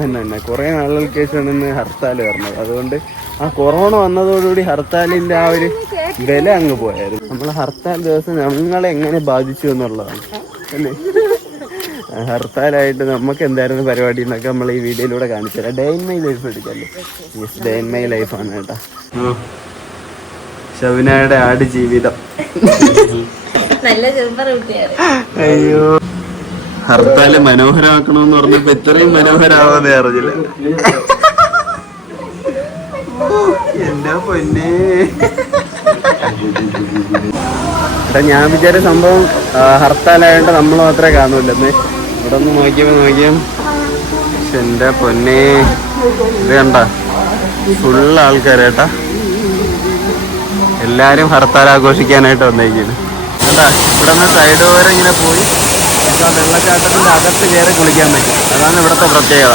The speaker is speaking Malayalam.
തന്നെ കുറെ നാളുകൾക്ക് ശേഷമാണ് ഇന്ന് ഹർത്താൽ വരുന്നത്. അതുകൊണ്ട് ആ കൊറോണ വന്നതോടുകൂടി ഹർത്താലിന്റെ ആ ഒരു വില അങ്ങ് പോയായിരുന്നു. നമ്മളെ ഹർത്താൽ ദിവസം ഞങ്ങളെ എങ്ങനെ ബാധിച്ചു എന്നുള്ളതാണ് അല്ലേ. ഹർത്താലായിട്ട് നമുക്ക് എന്തായിരുന്നു പരിപാടി എന്നൊക്കെ നമ്മൾ ഈ വീഡിയോയിലൂടെ കാണിച്ചു തരാം. ഡേ ഇൻ മൈ ലൈഫ് എടുക്കല്ലേ. ഡേ ഇൻ മൈ ലൈഫാണ് കേട്ടോ. ഷബിനയുടെ ആട് ജീവിതം. അയ്യോ, ഹർത്താല് മനോഹരമാക്കണമെന്ന് പറഞ്ഞപ്പോ ഇത്രയും മനോഹരാവാതെ അറിഞ്ഞില്ല. എന്താ പൊന്നേ. എടാ ഞാൻ വിചാരിച്ച സംഭവം ഹർത്താലായോണ്ട് നമ്മൾ മാത്രമേ കാണൂല്ലെന്ന്. ഇവിടെ ഒന്ന് നോക്കിയാൽ പക്ഷെ എന്റെ പൊന്നേ ഇത് കണ്ട ഫുള്ള് ആൾക്കാരേട്ടാ. എല്ലാരും ഹർത്താൽ ആഘോഷിക്കാനായിട്ട് വന്നേക്കുന്നു. കണ്ടാ ഇവിടെ നിന്ന് സൈഡ് ഓരം ഇങ്ങനെ പോയി വെള്ളച്ചാട്ടത്തിന്റെ അകത്ത് കയറി കുളിക്കാൻ പറ്റും. അതാണ് ഇവിടുത്തെ പ്രത്യേകത.